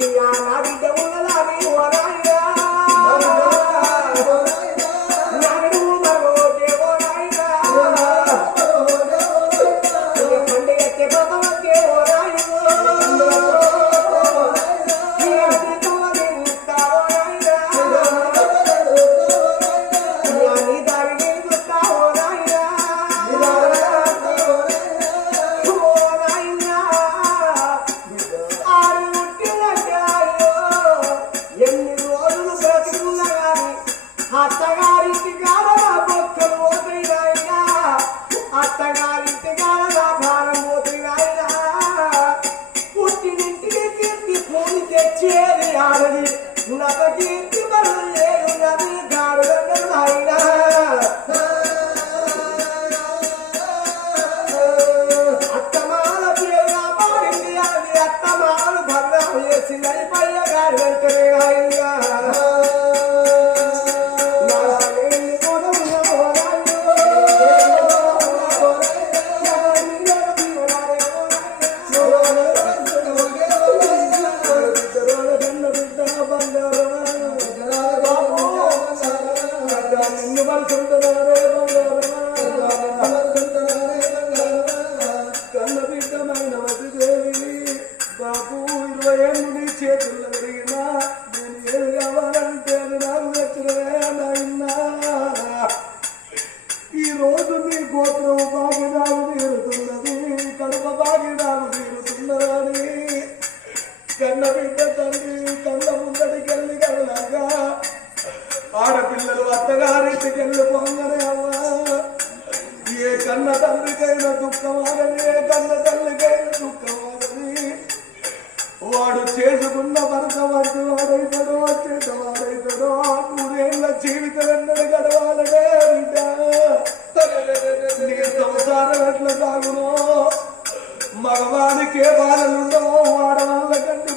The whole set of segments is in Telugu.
Yeah, I be the one. సెకండ్లు పొంగనే అవ్వా ఏ కన్న తల్లికైనా దుఃఖమాదని ఏ కన్న తల్లికైనా దుఃఖమాదని వాడు చేసుకున్న భర్త వంటి వాడైతాడో వచ్చేట వాడైతాడో నూరేళ్ళ జీవితలన్నది గడవాలనే నీ సంసారం ఎట్లా సాగునో మగవానికి బాధలుండవు వాడవాళ్ళ కంటే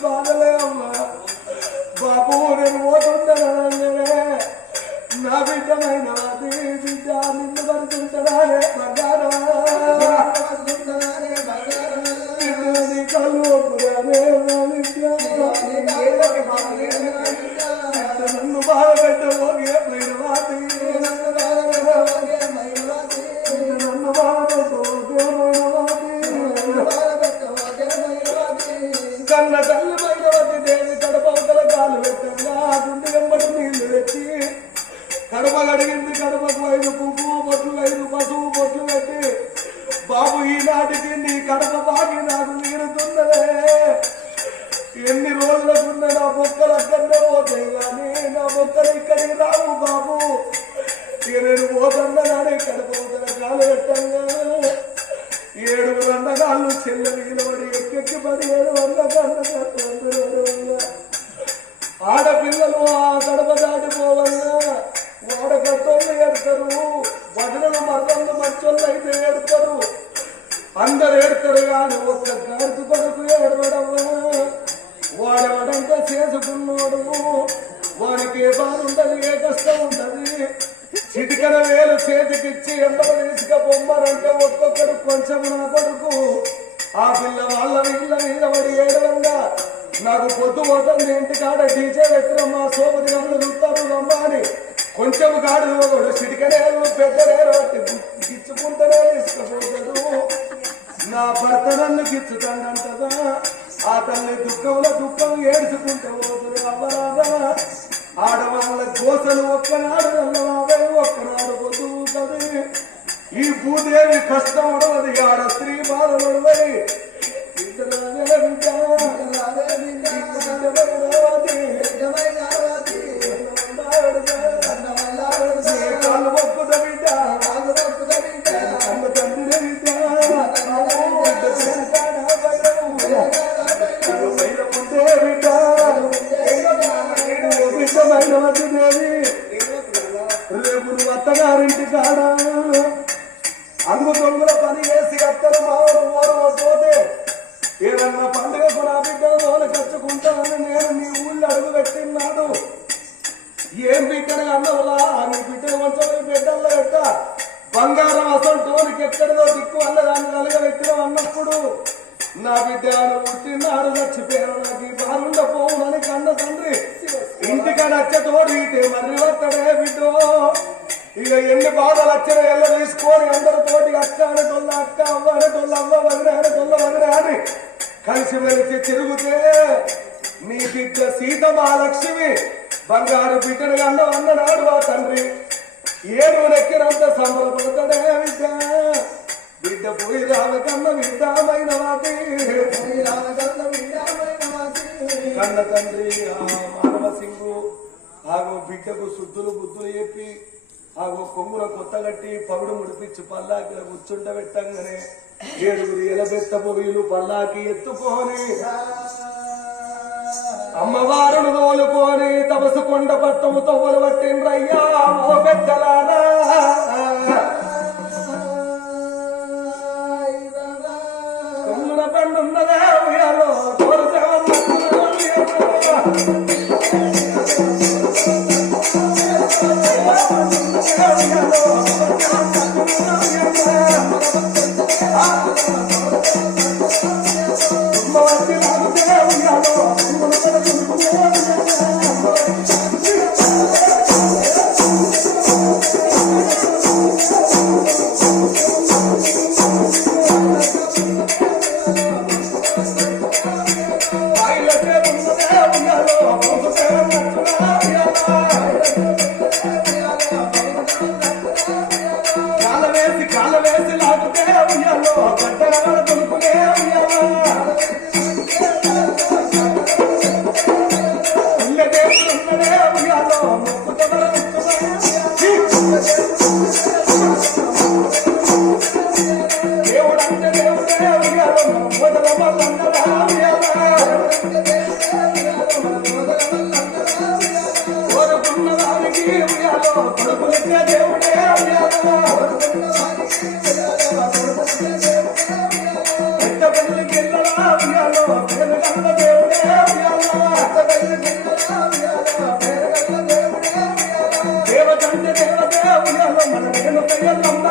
నాకు తీరుతున్నదే ఎన్ని రోజులకున్న నా బొక్కలు అక్కడ పోతాయి కానీ నా బొక్కలు ఇక్కడికి రావు బాబు. నేను ఆ పిల్ల వాళ్ళ ఇళ్ళ మీద పడి ఏడవంగా నాకు పొద్దు పోతుంది ఇంటి కాడ డీజే పెట్టినమ్మా సోమతి గారు చూస్తారు రమ్మా అని కొంచెం కాడు చూడడు సిటికనేళ్ళు పెద్దలేరు అట్టి గిచ్చుకుంటేనే ఇష్టపోతాడు నా భర్త నన్ను గిచ్చుతాడంటదా? ఆ తల్లి దుఃఖంలో దుఃఖం ఏడుచుకుంటూ పోతుంది అవ్వరాదా? ఆడవాళ్ళ కోసలు ఒక్కనాడు అల్లవాడే ఒక్కనాడు పోతూ ಈ ಭೂದೇವಿ ಕಷ್ಟ ಹೊಡೆದು ಯಾರ ಸ್ತ್ರೀ ಬಾಲ ನೋಡುವರಿ ఏం బిడ్డలు అన్నవులా నీ బిడ్డలు వంచని బిడ్డల్లో పెట్ట బంగారం అసలు అసంటోనికి ఎక్కడదో దిక్కు అన్న దాన్ని నలగబెట్టిన అన్నప్పుడు. నా బిడ్డ పుట్టినాడు చచ్చిపోయాను నాకు ఈ బాలుండ పోవునని కన్న తండ్రి. ఇంటికాడ అచ్చతోడు ఇటే మర్రి వస్తాడే బిడ్డో. ఇక ఎన్ని బాధలు వచ్చినా ఎల్ల తీసుకొని అందరితోటి అక్క అనేటోళ్ళ అక్క అవ్వ అనేటోళ్ళ అవ్వ వదిన అనేటోళ్ళ వదిలే అని కలిసి వెలిసి తిరుగుతే నీ బిడ్డ సీత మహాలక్ష్మి బంగారు బిడ్డను అన్న అన్ననాడు ఆ తండ్రి. ఏడు నెక్కినంత సంబరపడతాడే బిడ్డ. బిడ్డ పోయి రామకన్న విద్దామైన వాటి. కన్న తండ్రి ఆ మానవ సింగు ఆగో బిడ్డకు శుద్ధులు బుద్ధులు చెప్పి ఆగో కొమ్ముల కొత్త కట్టి పగుడు ముడిపించి పల్లాకి కూర్చుండబెట్టంగానే ఏడుగురు ఎలబెత్త పొయ్యిలు పల్లాకి ఎత్తుకొని. అమ్మవారును తోలుకొని తపసు కొండ పట్టము తవ్వలు పట్టిండ్రయ్యా ఓ పెద్దలారా. కమ్మున పండున్నదే? చాలా కాల వేసి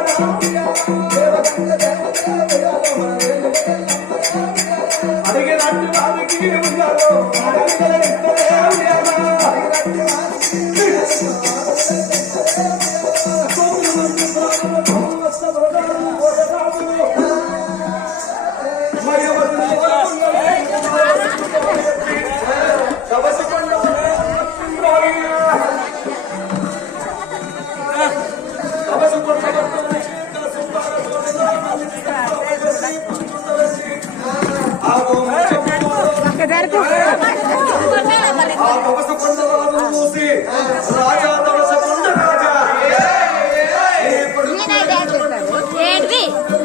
Oh. Sí.